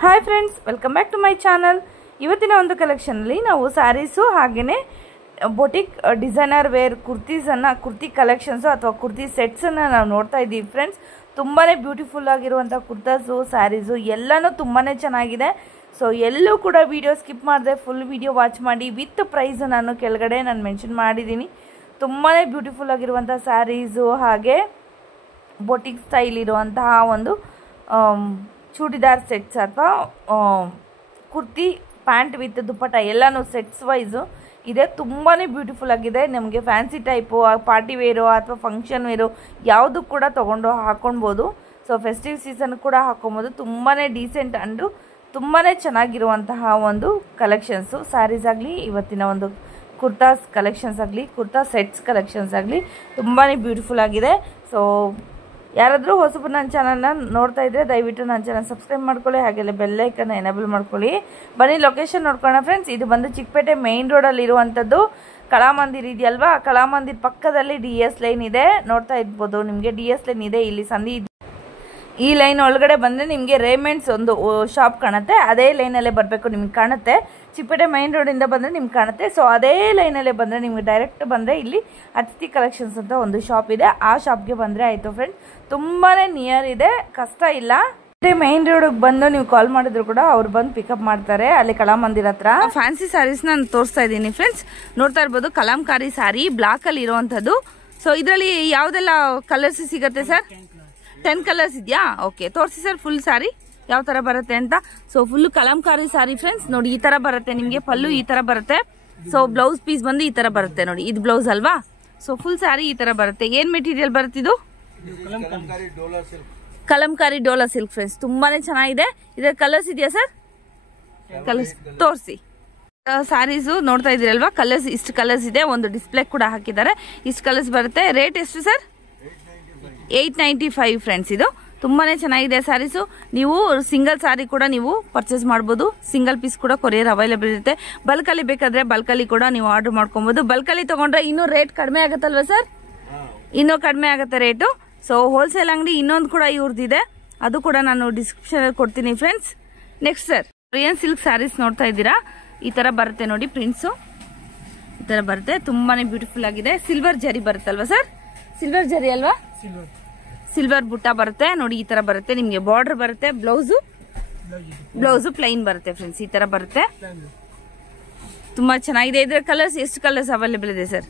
Hi friends, welcome back to my channel. ಇವತ್ತಿನ ಒಂದು ಕಲೆಕ್ಷನಲ್ಲಿ ನಾವು ಸ್ಯಾರೀಸು ಹಾಗೆಯೇ boutique designer wear kurti collections ಅಥವಾ ಕುರ್ತಿ ಸೆಟ್ಸನ್ನು ನಾವು ನೋಡ್ತಾ ಇದ್ದೀವಿ ಫ್ರೆಂಡ್ಸ್. ತುಂಬಾ ಬ್ಯೂಟಿಫುಲ್ ಆಗಿರುವಂಥ ಕುರ್ತಾಸು ಸ್ಯಾರೀಸು ಎಲ್ಲನೂ ತುಂಬಾ ಚೆನ್ನಾಗಿದೆ. ಸೊ ಎಲ್ಲೂ ಕೂಡ ವಿಡಿಯೋ ಸ್ಕಿಪ್ ಮಾಡಿದೆ ಫುಲ್ ವಿಡಿಯೋ ವಾಚ್ ಮಾಡಿ. ವಿತ್ ಪ್ರೈಸ್ ನಾನು ಕೆಳಗಡೆ ಮೆನ್ಷನ್ ಮಾಡಿದ್ದೀನಿ. ತುಂಬಾ ಬ್ಯೂಟಿಫುಲ್ ಆಗಿರುವಂಥ ಸ್ಯಾರೀಸು ಹಾಗೆ ಬೊಟಿಕ್ ಸ್ಟೈಲ್ ಇರುವಂತಹ ಒಂದು ಚೂಡಿದಾರ್ ಸೆಟ್ಸ್ ಅಥವಾ ಕುರ್ತಿ ಪ್ಯಾಂಟ್ ವಿತ್ ದುಪ್ಪಟ್ಟ ಎಲ್ಲನೂ ಸೆಟ್ಸ್ ವೈಸು ಇದೆ. ತುಂಬಾ ಬ್ಯೂಟಿಫುಲ್ ಆಗಿದೆ. ನಮಗೆ ಫ್ಯಾನ್ಸಿ ಟೈಪು ಪಾರ್ಟಿ ವೇರು ಅಥವಾ ಫಂಕ್ಷನ್ ವೇರು ಯಾವುದು ಕೂಡ ತೊಗೊಂಡು ಹಾಕ್ಕೊಳ್ಬೋದು. ಸೊ ಫೆಸ್ಟಿವ್ ಸೀಸನ್ ಕೂಡ ಹಾಕ್ಕೊಬೋದು. ತುಂಬಾ ಡೀಸೆಂಟ್ ಅಂಡು ತುಂಬಾ ಚೆನ್ನಾಗಿರುವಂತಹ ಒಂದು ಕಲೆಕ್ಷನ್ಸು ಸ್ಯಾರೀಸ್ ಆಗಲಿ, ಇವತ್ತಿನ ಒಂದು ಕುರ್ತಾಸ್ ಕಲೆಕ್ಷನ್ಸ್ ಆಗಲಿ, ಕುರ್ತಾ ಸೆಟ್ಸ್ ಕಲೆಕ್ಷನ್ಸ್ ಆಗಲಿ ತುಂಬಾ ಬ್ಯೂಟಿಫುಲ್ ಆಗಿದೆ. ಸೊ ಯಾರಾದರೂ ಹೊಸಬರು ನನ್ನ ಚಾನಲ್ನ ನೋಡ್ತಾ ಇದ್ದರೆ ದಯವಿಟ್ಟು ನನ್ನ ಚಾನಲ್ ಸಬ್ಸ್ಕ್ರೈಬ್ ಮಾಡ್ಕೊಳ್ಳಿ, ಹಾಗೆಲ್ಲ ಬೆಲ್ಲೈಕನ್ನ ಎನೇಬಲ್ ಮಾಡ್ಕೊಳ್ಳಿ. ಬನ್ನಿ ಲೊಕೇಶನ್ ನೋಡ್ಕೊಳ್ಳೋಣ ಫ್ರೆಂಡ್ಸ್. ಇದು ಬಂದು ಚಿಕ್ಕಪೇಟೆ ಮೇನ್ ರೋಡಲ್ಲಿ ಇರುವಂಥದ್ದು. ಕಲಾಮಂದಿರ್ ಇದೆಯಲ್ವಾ, ಕಲಾಮಂದಿರ್ ಪಕ್ಕದಲ್ಲಿ DS ಲೈನ್ ಇದೆ, ನೋಡ್ತಾ ಇರ್ಬೋದು. ನಿಮಗೆ DS ಲೈನ್ ಇದೆ, ಇಲ್ಲಿ ಸಂಧಿ ಈ ಲೈನ್ ಒಳಗಡೆ ಬಂದರೆ ನಿಮಗೆ ರೇಮೆಂಡ್ಸ್ ಒಂದು ಶಾಪ್ ಕಾಣುತ್ತೆ. ಅದೇ ಲೈನಲ್ಲೇ ಬರಬೇಕು, ನಿಮ್ಗೆ ಕಾಣುತ್ತೆ. ಚಿಕ್ಕಪೇಟೆ ಮೈನ್ ರೋಡಿಂದ ಬಂದರೆ ನಿಮ್ಗೆ ಕಾಣುತ್ತೆ. ಸೊ ಅದೇ ಲೈನಲ್ಲೇ ಬಂದರೆ ನಿಮ್ಗೆ ಡೈರೆಕ್ಟ್ ಬಂದರೆ ಇಲ್ಲಿ ಅತಿಥಿ ಕಲೆಕ್ಷನ್ಸ್ ಅಂತ ಒಂದು ಶಾಪ್ ಇದೆ. ಆ ಶಾಪ್ಗೆ ಬಂದರೆ ಆಯಿತು ಫ್ರೆಂಡ್ಸ್. ತುಂಬಾ ನಿಯರ್ ಇದೆ, ಕಷ್ಟ ಇಲ್ಲ. ಮೈನ್ ರೋಡಿಗೆ ಬಂದು ನೀವು ಕಾಲ್ ಮಾಡಿದ್ರು ಕೂಡ ಅವ್ರು ಬಂದು ಪಿಕಪ್ ಮಾಡ್ತಾರೆ. ಅಲ್ಲಿ ಕಲಾಮಂದಿರ್ ಹತ್ರ ಫ್ಯಾನ್ಸಿ ಸ್ಯಾರೀಸ್ ನಾನು ತೋರಿಸ್ತಾ ಇದ್ದೀನಿ ಫ್ರೆಂಡ್ಸ್. ನೋಡ್ತಾ ಇರ್ಬೋದು ಕಲಾಂಕಾರಿ ಸ್ಯಾರಿ ಬ್ಲಾಕ್ ಅಲ್ಲಿ ಇರುವಂತದ್ದು. ಸೊ ಇದರಲ್ಲಿ ಯಾವ್ದೆಲ್ಲ ಕಲರ್ಸ್ ಸಿಗುತ್ತೆ ಸರ್? 10 ಕಲರ್ಸ್ ಇದೆಯಾ? ಓಕೆ, ತೋರಿಸಿ ಸರ್ ಫುಲ್ ಸ್ಯಾರಿ ಯಾವ ತರ ಬರುತ್ತೆ ಅಂತ. So full Kalamkari sari friends. ನೋಡಿ ಈ ತರ ಬರುತ್ತೆ ನಿಮಗೆ. ಪಲ್ಲು ಈ ತರ ಬರುತ್ತೆ. ಸೊ ಬ್ಲೌಸ್ ಪೀಸ್ ಬಂದು ಈ ತರ ಬರುತ್ತೆ. ನೋಡಿ ಇದು ಬ್ಲೌಸ್ ಅಲ್ವಾ? ಸೊ ಫುಲ್ ಸ್ಯಾರಿ ಈ ತರ ಬರುತ್ತೆ. ಏನ್ ಮೆಟೀರಿಯಲ್ ಬರುತ್ತೆ ಇದು? Kalamkari Dhola silk friends. ತುಂಬಾನೇ ಚೆನ್ನಾಗಿದೆ. ಇದರ ಕಲರ್ಸ್ ಇದೆಯಾ ಸರ್? ಕಲರ್ಸ್ ತೋರಿಸಿ. ಸ್ಯಾರೀಸು ನೋಡ್ತಾ ಇದೀರಲ್ವಾ, ಕಲರ್ಸ್ ಇಷ್ಟು ಕಲರ್ಸ್ ಇದೆ. ಒಂದು ಡಿಸ್ಪ್ಲೇ ಕೂಡ ಹಾಕಿದ್ದಾರೆ. ಇಷ್ಟು ಕಲರ್ಸ್ ಬರುತ್ತೆ. ರೇಟ್ ಎಷ್ಟು ಸರ್? 895 ಫ್ರೆಂಡ್ಸ್. ಇದು ತುಂಬಾನೇ ಚೆನ್ನಾಗಿದೆ ಸ್ಯಾರೀಸು. ನೀವು ಸಿಂಗಲ್ ಸ್ಯಾರಿ ಕೂಡ ನೀವು ಪರ್ಚೇಸ್ ಮಾಡ್ಬೋದು. ಸಿಂಗಲ್ ಪೀಸ್ ಕೂಡ ಕೊರಿಯರ್ ಅವೈಲೇಬಲ್ ಇರುತ್ತೆ. ಬಲ್ಕಲ್ಲಿ ಬೇಕಾದ್ರೆ ಬಲ್ಕಲ್ಲಿ ಕೂಡ ನೀವು ಆರ್ಡರ್ ಮಾಡ್ಕೊಬಹುದು. ಬಲ್ಕಲ್ಲಿ ತಗೊಂಡ್ರೆ ಇನ್ನೂ ರೇಟ್ ಕಡಿಮೆ ಆಗುತ್ತಲ್ವಾ ಸರ್? ಇನ್ನೂ ಕಡಿಮೆ ಆಗುತ್ತೆ ರೇಟು. ಸೊ ಹೋಲ್ಸೇಲ್ ಅಂಗಡಿ ಇನ್ನೊಂದು ಕೂಡ ಇವ್ರದ್ದಿದೆ, ಅದು ಕೂಡ ನಾನು ಡಿಸ್ಕ್ರಿಪ್ಷನ್ ಅಲ್ಲಿ ಕೊಡ್ತೀನಿ friends. Next sir, Korean silk sarees ನೋಡ್ತಾ ಇದ್ದೀರಾ. ಈ ತರ ಬರುತ್ತೆ ನೋಡಿ, ಪ್ರಿಂಟ್ಸು ಈ ತರ ಬರುತ್ತೆ. ತುಂಬಾನೇ ಬ್ಯೂಟಿಫುಲ್ ಆಗಿದೆ. ಸಿಲ್ವರ್ ಜರಿ ಬರುತ್ತಲ್ವಾ ಸರ್? ಸಿಲ್ವರ್ ಜರಿ ಅಲ್ವಾ? ಸಿಲ್ವರ್ ಬುಟ್ಟ ಬರುತ್ತೆ ನೋಡಿ. ಈ ತರ ಬರುತ್ತೆ ನಿಮ್ಗೆ. ಬಾರ್ಡರ್ ಬರುತ್ತೆ. ಬ್ಲೌಸು ಪ್ಲೈನ್ ಬರುತ್ತೆ ಫ್ರೆಂಡ್ಸ್. ಈ ತರ ಬರುತ್ತೆ. ತುಂಬಾ ಚೆನ್ನಾಗಿದೆ. ಇದ್ರ ಕಲರ್ಸ್ ಎಷ್ಟು ಕಲರ್ಸ್ ಅವೈಲೇಬಲ್ ಇದೆ ಸರ್?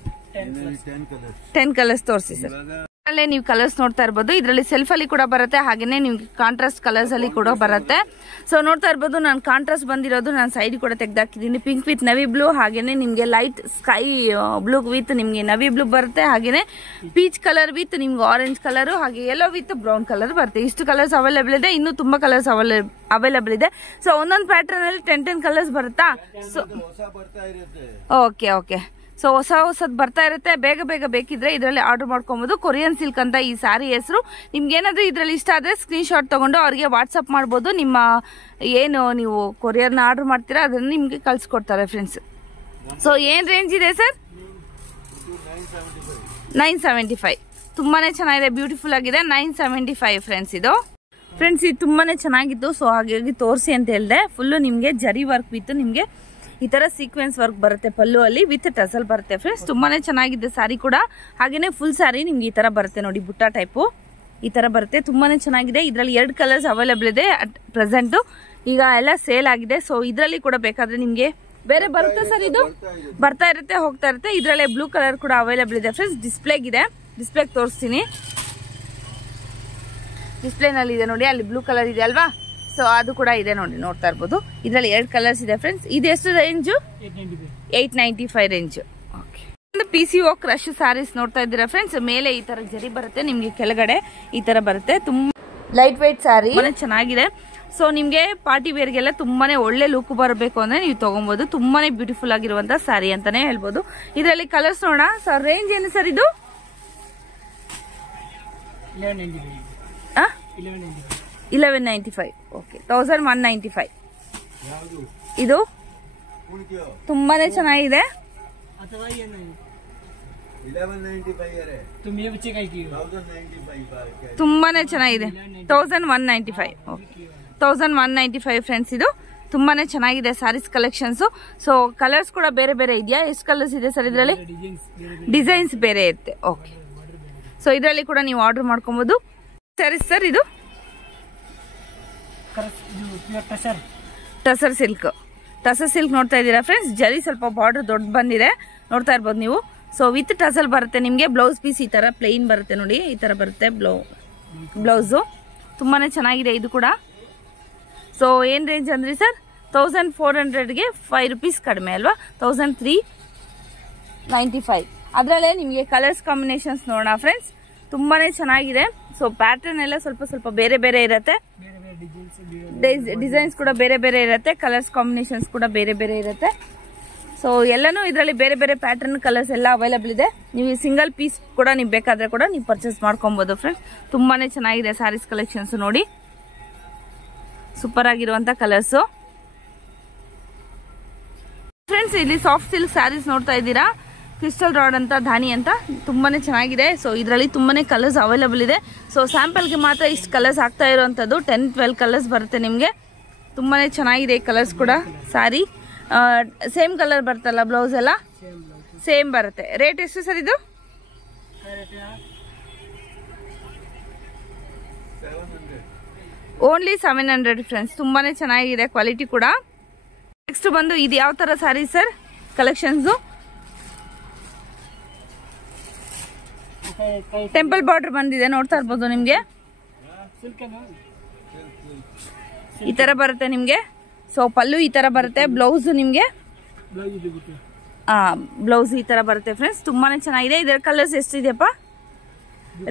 10 ಕಲರ್ಸ್ ತೋರಿಸಿ ಸರ್. ಅಲ್ಲೇ ನೀವು ಕಲರ್ಸ್ ನೋಡ್ತಾ ಇರ್ಬೋದು. ಇದರಲ್ಲಿ ಸೆಲ್ಫ್ ಅಲ್ಲಿ ಕೂಡ ಬರುತ್ತೆ, ಹಾಗೇನೆ ನಿಮ್ಗೆ ಕಾಂಟ್ರಾಸ್ಟ್ ಕಲರ್ಸ್ ಅಲ್ಲಿ ಕೂಡ ಬರುತ್ತೆ. ಸೊ ನೋಡ್ತಾ ಇರ್ಬೋದು, ನಾನು ಕಾಂಟ್ರಾಸ್ಟ್ ಬಂದಿರೋದು ನಾನು ಸೈಡ್ ಕೂಡ ತೆಗೆದಾಕಿದ್ದೀನಿ. ಪಿಂಕ್ ವಿತ್ ನವಿ ಬ್ಲೂ, ಹಾಗೇನೆ ನಿಮ್ಗೆ ಲೈಟ್ ಸ್ಕೈ ಬ್ಲೂ ವಿತ್ ನಿಮ್ಗೆ ನವಿ ಬ್ಲೂ ಬರುತ್ತೆ, ಹಾಗೇನೆ ಪೀಚ್ ಕಲರ್ ವಿತ್ ನಿಮ್ಗೆ ಆರೆಂಜ್ ಕಲರ್, ಹಾಗೆ ಯೆಲ್ಲೋ ವಿತ್ ಬ್ರೌನ್ ಕಲರ್ ಬರುತ್ತೆ. ಇಷ್ಟು ಕಲರ್ಸ್ ಅವೈಲೇಬಲ್ ಇದೆ. ಇನ್ನೂ ತುಂಬಾ ಕಲರ್ಸ್ ಅವೈಲೇಬಲ್ ಇದೆ. ಸೊ ಒಂದೊಂದು ಪ್ಯಾಟರ್ನ್ ಅಲ್ಲಿ 10 ಕಲರ್ಸ್ ಬರುತ್ತಾ? So okay. ಸೊ ಹೊಸದ್ ಬರ್ತಾ ಇರುತ್ತೆ. ಬೇಗ ಬೇಕಿದ್ರೆ ಇದರಲ್ಲಿ ಆರ್ಡರ್ ಮಾಡ್ಕೊಬಹುದು. ಕೊರಿಯನ್ ಸಿಲ್ಕ್ ಅಂತ ಈ ಸ್ಯಾರಿ ಹೆಸರು. ನಿಮ್ಗೆ ಏನಾದ್ರೂ ಇದ್ರಲ್ಲಿ ಇಷ್ಟ ಆದ್ರೆ ಸ್ಕ್ರೀನ್ ಶಾಟ್ ತಗೊಂಡು ಅವ್ರಿಗೆ ವಾಟ್ಸ್ಆಪ್ ಮಾಡ್ಬೋದು. ನಿಮ್ಮ ಏನು ನೀವು ಕೊರಿಯರ್ನ ಆರ್ಡರ್ ಮಾಡ್ತೀರಾ ಅದನ್ನ ನಿಮ್ಗೆ ಕಳ್ಸಿಕೊಡ್ತಾರೆ ಫ್ರೆಂಡ್ಸ್. ಸೊ ಏನ್ ರೇಂಜ್ ಇದೆ ಸರ್? 975. ತುಂಬಾನೇ ಚೆನ್ನಾಗಿದೆ, ಬ್ಯೂಟಿಫುಲ್ ಆಗಿದೆ. 975 ಫ್ರೆಂಡ್ಸ್. ಇದು ತುಂಬಾನೇ ಚೆನ್ನಾಗಿತ್ತು. ಸೊ ಹಾಗಾಗಿ ತೋರಿಸಿ ಅಂತ ಹೇಳಿದೆ. ಫುಲ್ಲು ನಿಮ್ಗೆ ಜರಿ ವರ್ಕ್ ವಿತ್ ನಿಮ್ಗೆ ಈ ತರ ಸೀಕ್ವೆನ್ಸ್ ವರ್ಕ್ ಬರುತ್ತೆ. ಪಲ್ಲು ಅಲ್ಲಿ ವಿತ್ ಟಸಲ್ ಬರುತ್ತೆ ಫ್ರೆಂಡ್ಸ್. ತುಂಬಾನೇ ಚೆನ್ನಾಗಿದೆ ಸ್ಯಾರಿ ಕೂಡ. ಹಾಗೇನೆ ಫುಲ್ ಸ್ಯಾರಿ ನಿಮ್ಗೆ ಈ ತರ ಬರುತ್ತೆ ನೋಡಿ, ಬುಟ್ಟ ಟೈಪು ಈ ತರ ಬರುತ್ತೆ. ತುಂಬಾನೇ ಚೆನ್ನಾಗಿದೆ. ಇದರಲ್ಲಿ 2 ಕಲರ್ಸ್ ಅವೈಲೇಬಲ್ ಇದೆ ಅಟ್ ಪ್ರೆಸೆಂಟ್. ಈಗ ಎಲ್ಲ ಸೇಲ್ ಆಗಿದೆ. ಸೊ ಇದರಲ್ಲಿ ಕೂಡ ಬೇಕಾದ್ರೆ ನಿಮ್ಗೆ ಬೇರೆ ಬರುತ್ತೆ ಸರ್. ಇದು ಬರ್ತಾ ಇರುತ್ತೆ, ಹೋಗ್ತಾ ಇರುತ್ತೆ. ಇದರಲ್ಲೇ ಬ್ಲೂ ಕಲರ್ ಕೂಡ ಅವೈಲೇಬಲ್ ಇದೆ ಫ್ರೆಂಡ್ಸ್. ಡಿಸ್ಪ್ಲೇಗಿದೆ, ಡಿಸ್ಪ್ಲೇಗೆ ತೋರಿಸ್ತೀನಿ. ಡಿಸ್ಪ್ಲೇನಲ್ಲಿ ಇದೆ ನೋಡಿ, ಅಲ್ಲಿ ಬ್ಲೂ ಕಲರ್ ಇದೆ ಅಲ್ವಾ? ಸೊ ಅದು ಕೂಡ ಇದೆ ನೋಡಿ, ನೋಡ್ತಾ ಇರ್ಬೋದು. ಇದರಲ್ಲಿ 2 ಕಲರ್ಸ್ ಇದೆ ಫ್ರೆಂಡ್ಸ್. ಇದು ಎಷ್ಟು ರೇಂಜು? 895 ರೇಂಜ್. ಓಕೆ. ಒಂದು PCO ಕ್ರಶ್ ಸ್ಯಾರೀಸ್ ನೋಡ್ತಾ ಇದ್ದೀರಾ ಫ್ರೆಂಡ್ಸ್. ಮೇಲೆ ಈ ತರ ಜರಿ ಬರುತ್ತೆ, ನಿಮ್ಗೆ ಕೆಳಗಡೆ ಈ ತರ ಬರುತ್ತೆ. ತುಂಬಾ ಲೈಟ್ ವೇಟ್ ಸ್ಯಾರಿ, ಚೆನ್ನಾಗಿದೆ. ಸೊ ನಿಮ್ಗೆ ಪಾರ್ಟಿ ವೇರ್ಗೆಲ್ಲ ತುಂಬಾನೇ ಒಳ್ಳೆ ಲುಕ್ ಬರಬೇಕು ಅಂದ್ರೆ ನೀವು ತಗೊಬಹುದು. ತುಂಬಾನೇ ಬ್ಯೂಟಿಫುಲ್ ಆಗಿರುವಂತ ಸ್ಯಾರಿ ಅಂತಾನೆ ಹೇಳ್ಬೋದು. ಇದರಲ್ಲಿ ಕಲರ್ಸ್ ನೋಡೋಣ ಸರ್. ರೇಂಜ್ ಏನು ಸರ್ ಇದು? 1195. ಓಕೆ, 1195. ಇದು ತುಂಬಾನೇ ಚೆನ್ನಾಗಿದೆ. ತುಂಬಾನೇ ಚೆನ್ನಾಗಿದೆ. 1195. 1195 ಫ್ರೆಂಡ್ಸ್. ಇದು ತುಂಬಾ ಚೆನ್ನಾಗಿದೆ ಸ್ಯಾರೀಸ್ ಕಲೆಕ್ಷನ್ಸು. ಸೊ ಕಲರ್ಸ್ ಕೂಡ ಬೇರೆ ಬೇರೆ ಇದೆಯಾ? ಎಷ್ಟು ಕಲರ್ಸ್ ಇದೆ ಸರ್ ಇದರಲ್ಲಿ? ಡಿಸೈನ್ಸ್ ಬೇರೆ ಇರುತ್ತೆ. ಓಕೆ, ಸೊ ಇದರಲ್ಲಿ ಕೂಡ ನೀವು ಆರ್ಡರ್ ಮಾಡ್ಕೊಬೋದು. ಸರಿ ಸರ್, ಇದು ಟಸರ್ ಸಿಲ್ಕ್. ಟಸರ್ ಸಿಲ್ಕ್ ನೋಡ್ತಾ ಇದ್ದೀರಾ ಫ್ರೆಂಡ್ಸ್? ಜರಿ ಸ್ವಲ್ಪ ಬಾರ್ಡರ್ ದೊಡ್ಡ ಬಂದಿದೆ, ನೋಡ್ತಾ ಇರ್ಬೋದು ನೀವು. ಸೊ ವಿತ್ ಟಸಲ್ ಬರುತ್ತೆ ನಿಮಗೆ. ಬ್ಲೌಸ್ ಪೀಸ್ ಈ ತರ ಪ್ಲೇನ್ ಬರುತ್ತೆ ನೋಡಿ, ಈ ತರ ಬರುತ್ತೆ ಬ್ಲೌಸು. ತುಂಬಾನೇ ಚೆನ್ನಾಗಿದೆ ಇದು ಕೂಡ. ಸೊ ಏನ್ ರೇಂಜ್ ಅಂದ್ರಿ ಸರ್? 1400ಗೆ 5 ರೂಪೀಸ್ ಕಡಿಮೆ ಅಲ್ವಾ? 1395. ಅದರಲ್ಲೇ ನಿಮಗೆ ಕಲರ್ಸ್ ಕಾಂಬಿನೇಷನ್ಸ್ ನೋಡೋಣ ಫ್ರೆಂಡ್ಸ್. ತುಂಬಾನೇ ಚೆನ್ನಾಗಿದೆ. ಸೊ ಪ್ಯಾಟರ್ನ್ ಎಲ್ಲ ಸ್ವಲ್ಪ ಸ್ವಲ್ಪ ಬೇರೆ ಬೇರೆ ಇರುತ್ತೆ, ಡಿಸೈನ್ಸ್ ಕೂಡ ಬೇರೆ ಬೇರೆ ಇರುತ್ತೆ, ಕಲರ್ಸ್ ಕಾಂಬಿನೇಷನ್ಸ್ ಕೂಡ ಬೇರೆ ಬೇರೆ ಇರುತ್ತೆ. ಸೊ ಎಲ್ಲನೂ ಇದರಲ್ಲಿ ಬೇರೆ ಬೇರೆ ಪ್ಯಾಟರ್ನ್ ಕಲರ್ಸ್ ಎಲ್ಲ ಅವೈಲಬಲ್ ಇದೆ. ನೀವು ಸಿಂಗಲ್ ಪೀಸ್ ಕೂಡ ನೀವು ಬೇಕಾದ್ರೆ ಕೂಡ ನೀವು ಪರ್ಚೇಸ್ ಮಾಡ್ಕೊಬಹುದು ಫ್ರೆಂಡ್ಸ್. ತುಂಬಾನೇ ಚೆನ್ನಾಗಿದೆ ಸ್ಯಾರೀಸ್ ಕಲೆಕ್ಷನ್ಸ್ ನೋಡಿ. ಸೂಪರ್ ಆಗಿರುವಂತ ಕಲರ್ಸ್ ಫ್ರೆಂಡ್ಸ್. ಇಲ್ಲಿ ಸಾಫ್ಟ್ ಸಿಲ್ಕ್ ಸ್ಯಾರೀಸ್ ನೋಡ್ತಾ ಇದ್ದೀರಾ? ಕ್ರಿಸ್ಟಲ್ ರಾಡ್ ಅಂತ, ಧಾನಿ ಅಂತ, ತುಂಬಾನೇ ಚೆನ್ನಾಗಿದೆ. ಸೊ ಇದರಲ್ಲಿ ತುಂಬಾನೇ ಕಲರ್ಸ್ ಅವೈಲಬಲ್ ಇದೆ. ಸೊ ಸ್ಯಾಂಪಲ್ಗೆ ಮಾತ್ರ ಇಷ್ಟು ಕಲರ್ಸ್ ಆಗ್ತಾ ಇರುವಂತದ್ದು. 10-12 ಕಲರ್ಸ್ ಬರುತ್ತೆ ನಿಮಗೆ. ತುಂಬಾನೇ ಚೆನ್ನಾಗಿದೆ ಈ ಕಲರ್ಸ್ ಕೂಡ. ಸ್ಯಾರಿ ಸೇಮ್ ಕಲರ್ ಬರ್ತಲ್ಲ, ಬ್ಲೌಸ್ ಎಲ್ಲ ಸೇಮ್ ಬರುತ್ತೆ. ರೇಟ್ ಎಷ್ಟು ಸರ್ ಇದು? Only 700 friends. ತುಂಬಾನೇ ಚೆನ್ನಾಗಿದೆ ಕ್ವಾಲಿಟಿ ಕೂಡ. ನೆಕ್ಸ್ಟ್ ಬಂದು ಇದು ಯಾವ ತರ sari sir collections? Temple border ಬಂದಿದೆ, ನೋಡ್ತಾ ಇರ್ಬೋದು ನಿಮ್ಗೆ. ಈ ತರ ಬರುತ್ತೆ ನಿಮ್ಗೆ. ಸೊ ಪಲ್ಲು ಈ ತರ ಬರುತ್ತೆ, ಬ್ಲೌಸ್ ನಿಮ್ಗೆ ಬ್ಲೌಸ್ ಈ ತರ ಬರುತ್ತೆ ಫ್ರೆಂಡ್ಸ್. ತುಂಬಾನೇ ಚೆನ್ನಾಗಿದೆ. ಇದರ ಕಲರ್ಸ್ ಎಷ್ಟಿದೆಯಪ್ಪ?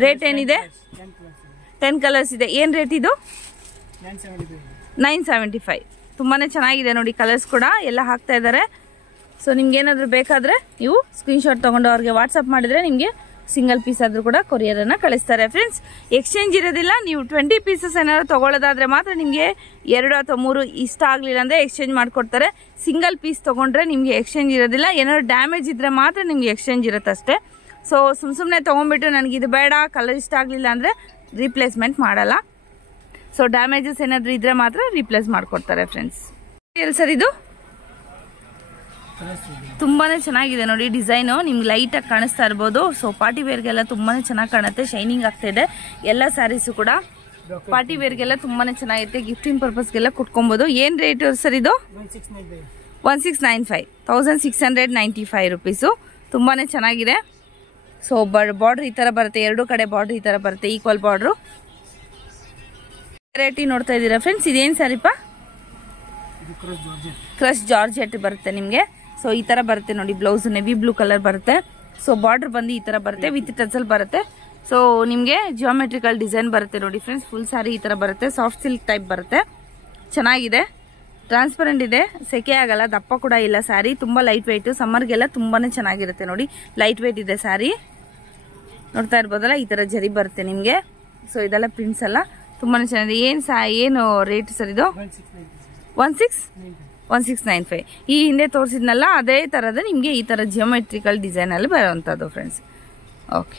ರೇಟ್ ಏನಿದೆ? 10 ಕಲರ್ಸ್ ಇದೆ. ಏನ್ ರೇಟ್ ಇದು? 975. ತುಂಬಾನೇ ಚೆನ್ನಾಗಿದೆ ನೋಡಿ. ಕಲರ್ಸ್ ಕೂಡ ಎಲ್ಲ ಹಾಕ್ತಾ ಇದ್ದಾರೆ. ಸೊ ನಿಮ್ಗೆ ಏನಾದ್ರು ಬೇಕಾದ್ರೆ ನೀವು ಸ್ಕ್ರೀನ್ಶಾಟ್ ತಗೊಂಡು ಅವ್ರಿಗೆ ವಾಟ್ಸ್ಆಪ್ ಮಾಡಿದ್ರೆ ನಿಮ್ಗೆ ಸಿಂಗಲ್ ಪೀಸ್ ಆದ್ರೂ ಕೂಡ ಕೊರಿಯರ್ ಅನ್ನ ಕಳಿಸ್ತಾರೆ ಫ್ರೆಂಡ್ಸ್. ಎಕ್ಸ್ಚೇಂಜ್ ಇರೋದಿಲ್ಲ. ನೀವು 20 ಪೀಸಸ್ ಏನಾದ್ರು ತಗೊಳ್ಳೋದಾದ್ರೆ ಮಾತ್ರ ನಿಮ್ಗೆ 2 ಅಥವಾ 3 ಇಷ್ಟ ಆಗ್ಲಿಲ್ಲ ಅಂದ್ರೆ ಎಕ್ಸ್ಚೇಂಜ್ ಮಾಡ್ಕೊಡ್ತಾರೆ. ಸಿಂಗಲ್ ಪೀಸ್ ತಗೊಂಡ್ರೆ ನಿಮ್ಗೆ ಎಕ್ಸ್ಚೇಂಜ್ ಇರೋದಿಲ್ಲ. ಏನಾದ್ರು ಡ್ಯಾಮೇಜ್ ಇದ್ರೆ ಮಾತ್ರ ನಿಮ್ಗೆ ಎಕ್ಸ್ಚೇಂಜ್ ಇರುತ್ತೆ ಅಷ್ಟೇ. ಸೊ ಸುಮ್ನೆ ತಗೊಂಡ್ಬಿಟ್ಟು ನನಗೆ ಇದು ಬೇಡ, ಕಲರ್ ಇಷ್ಟ ಆಗ್ಲಿಲ್ಲ ಅಂದ್ರೆ ರೀಪ್ಲೇಸ್ಮೆಂಟ್ ಮಾಡಲ್ಲ. ಸೊ ಡ್ಯಾಮೇಜಸ್ ಏನಾದ್ರು ಇದ್ರೆ ಮಾತ್ರ ರೀಪ್ಲೇಸ್ ಮಾಡ್ಕೊಡ್ತಾರೆ ಫ್ರೆಂಡ್ಸ್. ಸರ್ ಇದು ತುಂಬಾನೇ ಚೆನ್ನಾಗಿದೆ ನೋಡಿ. ಡಿಸೈನು ನಿಮ್ಗೆ ಲೈಟ್ ಆಗಿ ಕಾಣಿಸ್ತಾ ಇರ್ಬೋದು. ಸೊ ಪಾರ್ಟಿ ವೇರ್ಗೆಲ್ಲ ತುಂಬಾನೇ ಚೆನ್ನಾಗಿ ಕಾಣುತ್ತೆ, ಶೈನಿಂಗ್ ಆಗ್ತಾ ಇದೆ. ಎಲ್ಲ ಸ್ಯಾರೀಸು ಕೂಡ ಪಾರ್ಟಿ ವೇರ್ಗೆಲ್ಲ ತುಂಬಾನೇ ಚೆನ್ನಾಗಿರುತ್ತೆ. ಗಿಫ್ಟಿಂಗ್ ಪರ್ಪಸ್ಗೆಲ್ಲ ಕುಟ್ಕೊಬಹುದು. ಏನ್ ರೇಟ್ ಸರ್ ಇದು? 1695. 1695 ರುಪೀಸು. ತುಂಬಾನೇ ಚೆನ್ನಾಗಿದೆ. ಸೊ ಬಾರ್ಡರ್ ಈ ತರ ಬರುತ್ತೆ, ಎರಡು ಕಡೆ ಬಾರ್ಡರ್ ಈ ತರ ಬರುತ್ತೆ, ಈಕ್ವಲ್ ಬಾರ್ಡ್ರು. ವೆರೈಟಿ ನೋಡ್ತಾ ಇದ್ದೀರಾ ಫ್ರೆಂಡ್ಸ್. ಇದೇನ್ ಸ್ಯಾರಿಪ್ಪ? ಕ್ರಶ್ ಜಾರ್ಜೆಟ್ ಬರುತ್ತೆ ನಿಮ್ಗೆ. ಸೊ ಈ ತರ ಬರುತ್ತೆ ನೋಡಿ. ಬ್ಲೌಸ್ ನೆವಿ ಬ್ಲೂ ಕಲರ್ ಬರುತ್ತೆ. ಸೊ ಬಾರ್ಡರ್ ಬಂದು ಈ ತರ ಬರುತ್ತೆ, ವಿತ್ ಟಸಲ್ ಬರುತ್ತೆ. ಸೊ ನಿಮ್ಗೆ ಜಿಯೋಮೆಟ್ರಿಕಲ್ ಡಿಸೈನ್ ಬರುತ್ತೆ ನೋಡಿ ಫ್ರೆಂಡ್ಸ್. ಫುಲ್ ಸ್ಯಾರಿ ಈ ತರ ಬರುತ್ತೆ. ಸಾಫ್ಟ್ ಸಿಲ್ಕ್ ಟೈಪ್ ಬರುತ್ತೆ. ಚೆನ್ನಾಗಿದೆ, ಟ್ರಾನ್ಸ್ಪರೆಂಟ್ ಇದೆ, ಸೆಕೆ ಆಗಲ್ಲ, ದಪ್ಪ ಕೂಡ ಇಲ್ಲ ಸ್ಯಾರಿ. ತುಂಬಾ ಲೈಟ್ ವೆಯ್ಟ್, ಸಮ್ಮರ್ಗೆಲ್ಲ ತುಂಬಾನೇ ಚೆನ್ನಾಗಿರುತ್ತೆ ನೋಡಿ. ಲೈಟ್ ವೆಯ್ಟ್ ಇದೆ ಸ್ಯಾರಿ. ನೋಡ್ತಾ ಇರ್ಬೋದಲ್ಲ, ಈ ತರ ಜರಿ ಬರುತ್ತೆ ನಿಮ್ಗೆ. ಸೊ ಇದೆಲ್ಲ ಪ್ರಿಂಟ್ಸ್ ಎಲ್ಲ ತುಂಬಾನೇ ಚೆನ್ನಾಗಿದೆ. ಏನು ರೇಟ್ ಸರ್ ಇದು? 1695. ಈ ಹಿಂದೆ ತೋರಿಸಿದ್ನಲ್ಲ ಅದೇ ತರದ ನಿಮ್ಗೆ ಈ ತರ ಜಿಯೋಮೆಟ್ರಿಕಲ್ ಡಿಸೈನ್ ಅಲ್ಲಿ ಬರುವಂತದ್ದು ಫ್ರೆಂಡ್ಸ್. ಓಕೆ,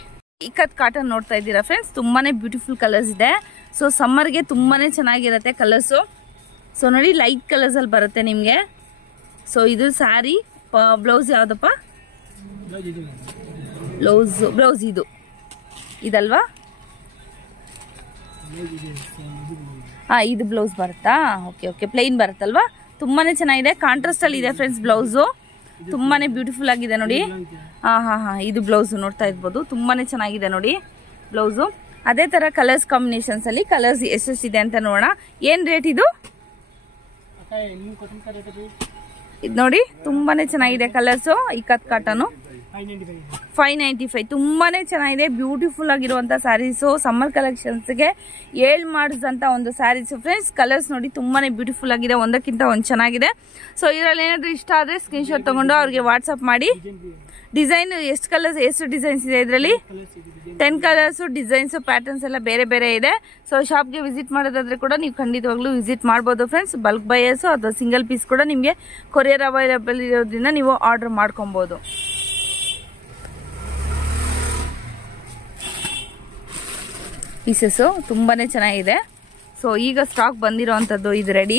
ಇಕ್ಕತ್ ಕಾಟನ್ ನೋಡ್ತಾ ಇದ್ದೀರಾ ಫ್ರೆಂಡ್ಸ್. ತುಂಬಾನೇ ಬ್ಯೂಟಿಫುಲ್ ಕಲರ್ಸ್ ಇದೆ. ಸೊ ಸಮ್ಮರ್ಗೆ ತುಂಬಾನೇ ಚೆನ್ನಾಗಿರುತ್ತೆ ಕಲರ್ಸು. ಸೊ ನೋಡಿ, ಲೈಟ್ ಕಲರ್ಸ್ ಅಲ್ಲಿ ಬರುತ್ತೆ ನಿಮ್ಗೆ. ಸೊ ಇದು ಸ್ಯಾರಿ. ಬ್ಲೌಸ್ ಯಾವ್ದಪ್ಪ? ಬ್ಲೌಸ್ ಇದಲ್ವಾ? ಇದು ಬ್ಲೌಸ್ ಬರುತ್ತಾ? ಓಕೆ, ಪ್ಲೈನ್ ಬರುತ್ತಲ್ವಾ? ತುಂಬಾನೇ ಚೆನ್ನಾಗಿದೆ. ಕಾಂಟ್ರಾಸ್ಟ್ ಅಲ್ಲಿ ಇದೆ ಫ್ರೆಂಡ್ಸ್ ಬ್ಲೌಸು. ತುಂಬಾನೇ ಬ್ಯೂಟಿಫುಲ್ ಆಗಿದೆ ನೋಡಿ. ಇದು ಬ್ಲೌಸ್ ನೋಡ್ತಾ ಇರ್ಬೋದು. ತುಂಬಾನೇ ಚೆನ್ನಾಗಿದೆ ನೋಡಿ ಬ್ಲೌಸು. ಅದೇ ತರ ಕಲರ್ಸ್ ಕಾಂಬಿನೇಷನ್ಸ್ ಅಲ್ಲಿ ಕಲರ್ಸ್ ಎಷ್ಟೆಷ್ಟಿದೆ ಅಂತ ನೋಡೋಣ. ಏನ್ ರೇಟ್ ಇದು? ಇದು ನೋಡಿ, ತುಂಬಾನೇ ಚೆನ್ನಾಗಿದೆ ಕಲರ್ಸು. ಇಕ್ಕತ್ ಕಾಟನು 595. ತುಂಬಾನೇ ಚೆನ್ನಾಗಿದೆ, ಬ್ಯೂಟಿಫುಲ್ ಆಗಿರುವಂತ ಸ್ಯಾರೀಸು. ಸಮ್ಮರ್ ಕಲೆಕ್ಷನ್ಸ್ಗೆ ಮಾಡಿದಂತ ಒಂದು ಸ್ಯಾರೀಸ್ ಫ್ರೆಂಡ್ಸ್. ಕಲರ್ಸ್ ನೋಡಿ ತುಂಬಾನೇ ಬ್ಯೂಟಿಫುಲ್ ಆಗಿದೆ, ಒಂದಕ್ಕಿಂತ ಒಂದು ಚೆನ್ನಾಗಿದೆ. ಸೊ ಇದರಲ್ಲಿ ಏನಾದ್ರು ಇಷ್ಟ ಆದ್ರೆ ಸ್ಕ್ರೀನ್ಶಾಟ್ ತಗೊಂಡು ಅವ್ರಿಗೆ ವಾಟ್ಸ್ಆಪ್ ಮಾಡಿ. ಡಿಸೈನ್ ಎಷ್ಟು ಕಲರ್ಸ್, ಎಷ್ಟು ಡಿಸೈನ್ಸ್ ಇದೆ ಇದರಲ್ಲಿ? 10 ಕಲರ್ಸ್, ಡಿಸೈನ್ಸ್, ಪ್ಯಾಟರ್ನ್ಸ್ ಎಲ್ಲ ಬೇರೆ ಬೇರೆ ಇದೆ. ಸೊ ಶಾಪ್ಗೆ ವಿಸಿಟ್ ಮಾಡೋದಾದ್ರೆ ಕೂಡ ನೀವು ಖಂಡಿತವಾಗ್ಲೂ ವಿಸಿಟ್ ಮಾಡ್ಬೋದು ಫ್ರೆಂಡ್ಸ್. ಬಲ್ಕ್ ಬೈಯರ್ಸ್ ಅಥವಾ ಸಿಂಗಲ್ ಪೀಸ್ ಕೂಡ ನಿಮಗೆ ಕೊರಿಯರ್ ಅವೈಲೇಬಲ್ ಇರೋದ್ರಿಂದ ನೀವು ಆರ್ಡರ್ ಮಾಡ್ಕೊಬಹುದು. ಪೀಸಸ್ಸು ತುಂಬಾನೇ ಚೆನ್ನಾಗಿದೆ. ಸೊ ಸೊ ಈಗ ಸ್ಟಾಕ್ ಬಂದಿರೋವಂಥದ್ದು ಇದು ರೆಡಿ.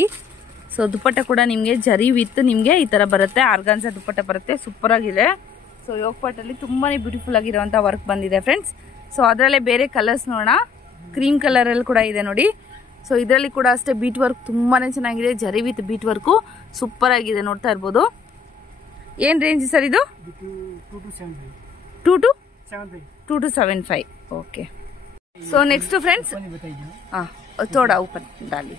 ಸೊ ದುಪ್ಪಟ್ಟ ಕೂಡ ನಿಮಗೆ ಜರಿ ವಿತ್ ನಿಮಗೆ ಈ ಥರ ಬರುತ್ತೆ, ಆರ್ಗಾನ್ಸಾ ದುಪ್ಪಟ್ಟ ಬರುತ್ತೆ, ಸೂಪರ್ ಆಗಿದೆ. ಸೊ ಯೋಗಪಾಟಲ್ಲಿ ತುಂಬಾ ಬ್ಯೂಟಿಫುಲ್ ಆಗಿರೋವಂಥ ವರ್ಕ್ ಬಂದಿದೆ ಫ್ರೆಂಡ್ಸ್. ಸೊ ಅದರಲ್ಲೇ ಬೇರೆ ಕಲರ್ಸ್ ನೋಡೋಣ. ಕ್ರೀಮ್ ಕಲರಲ್ಲಿ ಕೂಡ ಇದೆ ನೋಡಿ. ಸೊ ಇದರಲ್ಲಿ ಕೂಡ ಅಷ್ಟೇ ಬೀಟ್ ವರ್ಕ್ ತುಂಬಾ ಚೆನ್ನಾಗಿದೆ, ಜರಿ ವಿತ್ ಬೀಟ್ ವರ್ಕು ಸೂಪರ್ ಆಗಿದೆ, ನೋಡ್ತಾ ಇರ್ಬೋದು. ಏನು ರೇಂಜ್ ಸರ್ ಇದು? 2 to 7.5. Okay. So next friends ಥೋಡಾ ಓಪನ್ ಡಾಲಿ.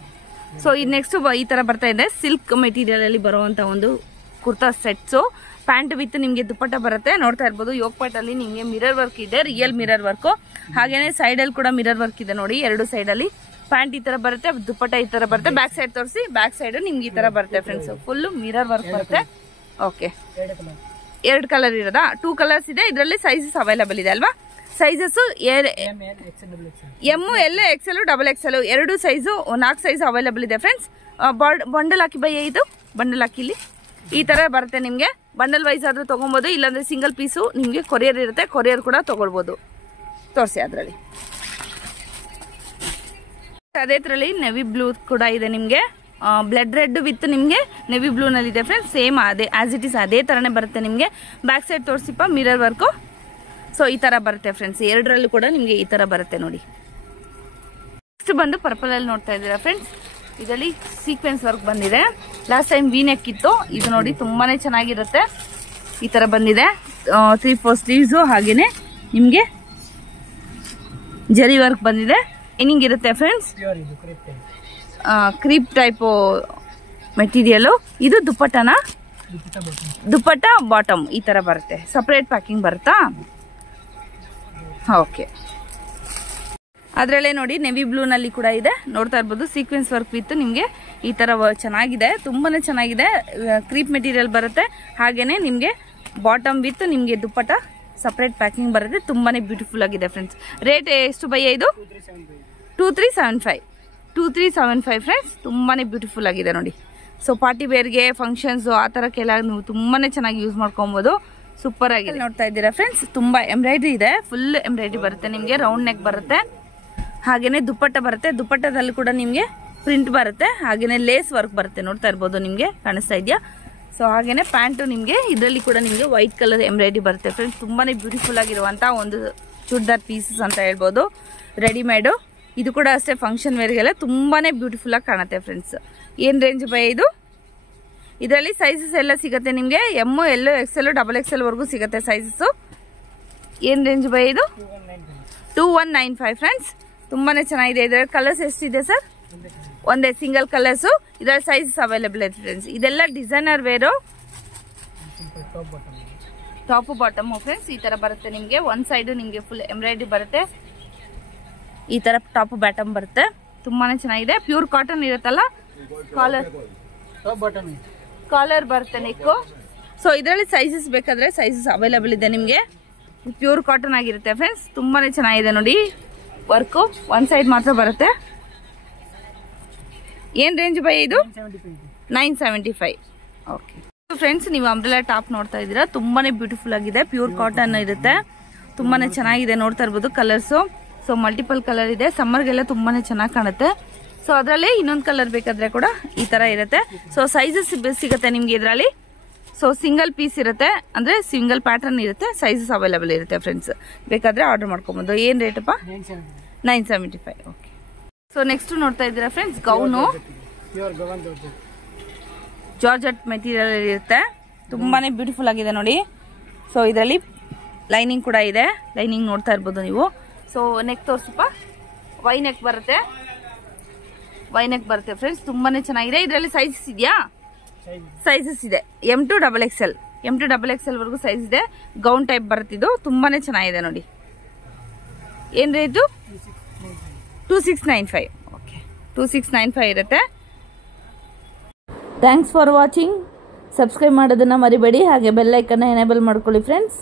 ಸೊ ಇದು ನೆಕ್ಸ್ಟ್ ಈ ತರ ಬರ್ತಾ ಇದೆ, ಸಿಲ್ಕ್ ಮೆಟೀರಿಯಲ್ ಅಲ್ಲಿ ಬರುವಂತ ಒಂದು ಕುರ್ತಾ ಸೆಟ್ಸು. ಪ್ಯಾಂಟ್ ವಿತ್ ನಿಮಗೆ ದುಪ್ಪಟ್ಟ ಬರುತ್ತೆ, ನೋಡ್ತಾ ಇರ್ಬೋದು. ಯೋಗಪಾಟ್ ಅಲ್ಲಿ ನಿಮಗೆ ಮಿರರ್ ವರ್ಕ್ ಇದೆ, ರಿಯಲ್ ಮಿರರ್ ವರ್ಕ್. ಹಾಗೇನೆ ಸೈಡ್ ಅಲ್ಲಿ ಕೂಡ ಮಿರರ್ ವರ್ಕ್ ಇದೆ ನೋಡಿ, ಎರಡು ಸೈಡ್ ಅಲ್ಲಿ. ಪ್ಯಾಂಟ್ ಈ ತರ ಬರುತ್ತೆ, ದುಪ್ಪಟ್ಟ ಈ ತರ ಬರುತ್ತೆ. ಬ್ಯಾಕ್ ಸೈಡ್ ತೋರಿಸಿ, ಬ್ಯಾಕ್ ಸೈಡ್ ನಿಮ್ಗೆ ಈ ತರ ಬರುತ್ತೆ ಫ್ರೆಂಡ್ಸ್, ಫುಲ್ ಮಿರರ್ ವರ್ಕ್ ಬರುತ್ತೆ. ಓಕೆ, 2 ಕಲರ್ ಇರೋದಾ? 2 ಕಲರ್ಸ್ ಇದೆ. ಇದರಲ್ಲಿ ಸೈಜಸ್ ಅವೈಲಬಲ್ ಇದೆ ಅಲ್ವಾ? Sizes M, L, XL, XXL 2 size, 4 size available ಇದೆ ಫ್ರೆಂಡ್ಸ್. ಬಂಡಲ್ ಹಾಕಿ ಬೈ, ಇದು ಬಂಡಲ್ ಹಾಕಿ ಇಲ್ಲಿ ಈ ತರ ಬರುತ್ತೆ ನಿಮ್ಗೆ. ಬಂಡಲ್ ವೈಸ್ ಆದ್ರೂ ತಗೊಬಹುದು, ಇಲ್ಲಾಂದ್ರೆ ಸಿಂಗಲ್ ಪೀಸು ನಿಮ್ಗೆ ಕೊರಿಯರ್ ಇರುತ್ತೆ, ಕೊರಿಯರ್ ಕೂಡ ತಗೊಳ್ಬಹುದು. ತೋರಿಸಿ ಅದರಲ್ಲಿ. ಅದೇ ತರಲ್ಲಿ ನೆವಿ ಬ್ಲೂ ಕೂಡ ಇದೆ ನಿಮ್ಗೆ, ಬ್ಲಡ್ ರೆಡ್ ವಿತ್ ನಿಮ್ಗೆ ನೆವಿ ಬ್ಲೂ ನಲ್ಲಿ ಇದೆ ಫ್ರೆಂಡ್ಸ್. ಸೇಮ್ ಅದೇ ಆಸ್ ಇಟ್ ಇಸ್ ಅದೇ ತರನೇ ಬರುತ್ತೆ ನಿಮ್ಗೆ. ಬ್ಯಾಕ್ ಸೈಡ್ ತೋರಿಸಿಪ್ಪ ಮಿರರ್ ವರ್ಕು. ಸೊ ಈ ತರ ಬರುತ್ತೆ ಫ್ರೆಂಡ್ಸ್, 2ರಲ್ಲೂ ಕೂಡ ನಿಮ್ಗೆ ಈ ತರ ಬರುತ್ತೆ ನೋಡಿ. ನೆಕ್ಸ್ಟ್ ಬಂದು ಪರ್ಪಲ್ ಅಲ್ಲಿ ನೋಡ್ತಾ ಇದ್ದೀರಾ ಫ್ರೆಂಡ್ಸ್. ಇದರಲ್ಲಿ ಸೀಕ್ವೆನ್ಸ್ ವರ್ಕ್ ಬಂದಿದೆ. ಲಾಸ್ಟ್ ಟೈಮ್ ವಿ ನೆಕ್ ಇತ್ತು, ಇದು ನೋಡಿ ತುಂಬಾನೇ ಚೆನ್ನಾಗಿರುತ್ತೆ. ಈ ತರ ಬಂದಿದೆ, 3-4 ಸ್ಲೀವ್ಸ್. ಹಾಗೇನೆ ನಿಮ್ಗೆ ಜರಿ ವರ್ಕ್ ಬಂದಿದೆ, ಏನಿಂಗ್ ಇರುತ್ತೆ ಫ್ರೆಂಡ್ಸ್. Creep type material. ಇದು ದುಪ್ಪಟ್ಟನ, ದುಪ್ಪಟ್ಟ ಬಾಟಮ್ ಈ ತರ ಬರುತ್ತೆ, ಸಪರೇಟ್ ಪ್ಯಾಕಿಂಗ್ ಬರುತ್ತಾ? ಓಕೆ. ಅದರಲ್ಲೇ ನೋಡಿ ನೆವಿ ಬ್ಲೂ ನಲ್ಲಿ ಕೂಡ ಇದೆ, ನೋಡ್ತಾ ಇರ್ಬೋದು. ಸೀಕ್ವೆನ್ಸ್ ವರ್ಕ್ ವಿತ್ ನಿಮ್ಗೆ ಈ ತರ ಚೆನ್ನಾಗಿದೆ, ತುಂಬಾನೇ ಚೆನ್ನಾಗಿದೆ. ಕ್ರೀಪ್ ಮೆಟೀರಿಯಲ್ ಬರುತ್ತೆ, ಹಾಗೇನೆ ನಿಮ್ಗೆ ಬಾಟಮ್ ವಿತ್ ನಿಮ್ಗೆ ದುಪ್ಪಟ್ಟ ಸಪರೇಟ್ ಪ್ಯಾಕಿಂಗ್ ಬರುತ್ತೆ. ತುಂಬಾನೇ ಬ್ಯೂಟಿಫುಲ್ ಆಗಿದೆ ಫ್ರೆಂಡ್ಸ್. ರೇಟ್ ಎಷ್ಟು ಬಯ್ಯ ಇದು? 2375 ಫ್ರೆಂಡ್ಸ್. ತುಂಬಾನೇ ಬ್ಯೂಟಿಫುಲ್ ಆಗಿದೆ ನೋಡಿ. ಸೊ ಪಾರ್ಟಿ ವೇರ್ಗೆ, ಫಂಕ್ಷನ್ಸ್ ಆ ತರಕ್ಕೆಲ್ಲ ನೀವು ತುಂಬಾನೇ ಚೆನ್ನಾಗಿ ಯೂಸ್ ಮಾಡ್ಕೊಬಹುದು. ಸೂಪರ್ ಆಗಿದೆ, ನೋಡ್ತಾ ಇದ್ದೀರಾ ಫ್ರೆಂಡ್ಸ್. ತುಂಬಾ ಎಂಬ್ರಾಯ್ಡ್ರಿ ಇದೆ, ಫುಲ್ ಎಂಬ್ರಾಯ್ಡ್ರಿ ಬರುತ್ತೆ ನಿಮ್ಗೆ. ರೌಂಡ್ ನೆಕ್ ಬರುತ್ತೆ, ಹಾಗೇನೆ ದುಪ್ಪಟ್ಟ ಬರುತ್ತೆ. ದುಪ್ಪಟ್ಟದಲ್ಲಿ ಕೂಡ ನಿಮ್ಗೆ ಪ್ರಿಂಟ್ ಬರುತ್ತೆ, ಹಾಗೇನೆ ಲೇಸ್ ವರ್ಕ್ ಬರುತ್ತೆ, ನೋಡ್ತಾ ಇರ್ಬೋದು. ನಿಮ್ಗೆ ಕಾಣಿಸ್ತಾ ಇದೆಯಾ? ಸೊ ಹಾಗೇನೆ ಪ್ಯಾಂಟು ನಿಮ್ಗೆ ಇದರಲ್ಲಿ ಕೂಡ ನಿಮ್ಗೆ ವೈಟ್ ಕಲರ್ ಎಂಬ್ರಾಯ್ಡ್ರಿ ಬರುತ್ತೆ ಫ್ರೆಂಡ್ಸ್. ತುಂಬಾನೇ ಬ್ಯೂಟಿಫುಲ್ ಆಗಿರುವಂತ ಒಂದು ಚೂಡಿದಾರ್ ಪೀಸಸ್ ಅಂತ ಹೇಳ್ಬೋದು, ರೆಡಿಮೇಡು. ಇದು ಕೂಡ ಅಷ್ಟೇ ಫಂಕ್ಷನ್ ವೇರ್ಗೆಲ್ಲ ತುಂಬಾನೇ ಬ್ಯೂಟಿಫುಲ್ ಆಗಿ ಕಾಣುತ್ತೆ ಫ್ರೆಂಡ್ಸ್. ಏನ್ ರೇಂಜ್ ಬೈ ಇದು? ಇದರಲ್ಲಿ ಸೈಜಸ್ ಎಲ್ಲ ಸಿಗುತ್ತೆ ನಿಮ್ಗೆ, ಎಮ್, ಎಲ್, XXL, XXL ವರೆಗೂ ಸಿಗುತ್ತೆ ಸೈಜಸ್. ಏನ್ ರೇಂಜ್ ಬೈ ಇದು? 2195 ಫ್ರೆಂಡ್ಸ್. ತುಂಬಾನೇ ಚೆನ್ನಾಗಿದೆ. ಇದರ ಕಲರ್ಸ್ ಎಷ್ಟಿದೆ ಸರ್? ಒಂದೇ ಸಿಂಗಲ್ ಕಲರ್ಸ್. ಇದರ ಸೈಜಸ್ ಅವೈಲೇಬಲ್ ಇದೆ ಫ್ರೆಂಡ್ಸ್. ಇದೆಲ್ಲ designer wear, top bottom friends. ಈ ತರ ಬರುತ್ತೆ ನಿಮ್ಗೆ. ಒಂದ್ ಸೈಡ್ ನಿಮ್ಗೆ ಫುಲ್ ಎಂಬ್ರಾಯ್ಡ್ರಿ ಬರುತ್ತೆ, ಈ ತರ ಟಾಪ್ ಬಾಟಮ್ ಬರುತ್ತೆ. ತುಂಬಾನೇ ಚೆನ್ನಾಗಿದೆ. ಪ್ಯೂರ್ ಕಾಟನ್ ಇರುತ್ತಲ್ಲ, ಕಾಲರ್ ಬರುತ್ತೆ ನೆಕ್ಕು. ಸೊ ಇದರಲ್ಲಿ ಸೈಜಸ್ ಬೇಕಾದ್ರೆ ಸೈಜಸ್ ಅವೈಲೇಬಲ್ ಇದೆ ನಿಮ್ಗೆ. ಪ್ಯೂರ್ ಕಾಟನ್ ಆಗಿರುತ್ತೆ ಫ್ರೆಂಡ್ಸ್. ತುಂಬಾನೇ ಚೆನ್ನಾಗಿದೆ ನೋಡಿ ವರ್ಕು. ಒಂದ್ ಸೈಡ್ ಮಾತ್ರ ಬರುತ್ತೆ. ಏನ್ ರೇಂಜ್ ಬೈ ಇದು? 975. ಓಕೆ ಫ್ರೆಂಡ್ಸ್, ನೀವು ಅಂಬ್ರೆಲಾ ಟಾಪ್ ನೋಡ್ತಾ ಇದ್ದೀರಾ, ತುಂಬಾನೇ ಬ್ಯೂಟಿಫುಲ್ ಆಗಿದೆ. ಪ್ಯೂರ್ ಕಾಟನ್ ಇರುತ್ತೆ, ತುಂಬಾನೇ ಚೆನ್ನಾಗಿದೆ, ನೋಡ್ತಾ ಇರ್ಬೋದು ಕಲರ್ಸು. ಸೊ ಮಲ್ಟಿಪಲ್ ಕಲರ್ ಇದೆ, ಸಮ್ಮರ್ಗೆಲ್ಲ ತುಂಬಾನೇ ಚೆನ್ನಾಗಿ ಕಾಣುತ್ತೆ. ಸೊ ಅದರಲ್ಲಿ ಇನ್ನೊಂದು ಕಲರ್ ಬೇಕಾದ್ರೆ ಕೂಡ ಈ ತರ ಇರುತ್ತೆ. ಸೊ ಸೈಜಸ್ ಸಿಗುತ್ತೆ ನಿಮ್ಗೆ ಇದರಲ್ಲಿ. ಸೊ ಸಿಂಗಲ್ ಪೀಸ್ ಇರುತ್ತೆ, ಅಂದ್ರೆ ಸಿಂಗಲ್ ಪ್ಯಾಟರ್ನ್ ಇರುತ್ತೆ, ಸೈಜಸ್ ಅವೈಲೇಬಲ್ ಇರುತ್ತೆ ಫ್ರೆಂಡ್ಸ್. ಬೇಕಾದ್ರೆ ಆರ್ಡರ್ ಮಾಡ್ಕೊಬಹುದು. ಏನ್ ರೇಟಪ್ಪ? 975. ಓಕೆ. ಸೊ ನೆಕ್ಸ್ಟ್ ನೋಡ್ತಾ ಇದ್ದೀರಾ ಫ್ರೆಂಡ್ಸ್, ಗೌನು ಜಾರ್ಜೆಟ್ ಮೆಟೀರಿಯಲ್ ಇರುತ್ತೆ, ತುಂಬಾನೇ ಬ್ಯೂಟಿಫುಲ್ ಆಗಿದೆ ನೋಡಿ. ಸೊ ಇದರಲ್ಲಿ ಲೈನಿಂಗ್ ಕೂಡ ಇದೆ, ಲೈನಿಂಗ್ ನೋಡ್ತಾ ಇರ್ಬೋದು ನೀವು. ಸೊ ನೆಕ್ ತೋರ್ಸಪ್ಪ. ವೈ ನೆಕ್ ಬರುತ್ತೆ, ವೈ ನೆಕ್ ಬರುತ್ತೆ ಫ್ರೆಂಡ್ಸ್. ತುಂಬಾನೇ ಚೆನ್ನಾಗಿದೆ. ಇದರಲ್ಲಿ ಸೈಜಸ್ ಇದೆಯಾ? ಸೈಜಸ್ ಇದೆ, M to XXL, M to XXL ವರೆಗೂ ಸೈಜ್ ಇದೆ. ಗೌನ್ ಟೈಪ್ ಬರುತ್ತೆ ಇದು, ತುಂಬಾನೇ ಚೆನ್ನಾಗಿದೆ ನೋಡಿ. ಏನ್ ರೇಟು? 2695. ಓಕೆ, 2695 ಇರುತ್ತೆ. Thanks for watching. ಸಬ್ಸ್ಕ್ರೈಬ್ ಮಾಡೋದನ್ನ ಮರಿಬೇಡಿ, ಹಾಗೆ ಬೆಲ್ ಐಕನ್ನ ಎನೇಬಲ್ ಮಾಡ್ಕೊಳ್ಳಿ ಫ್ರೆಂಡ್ಸ್.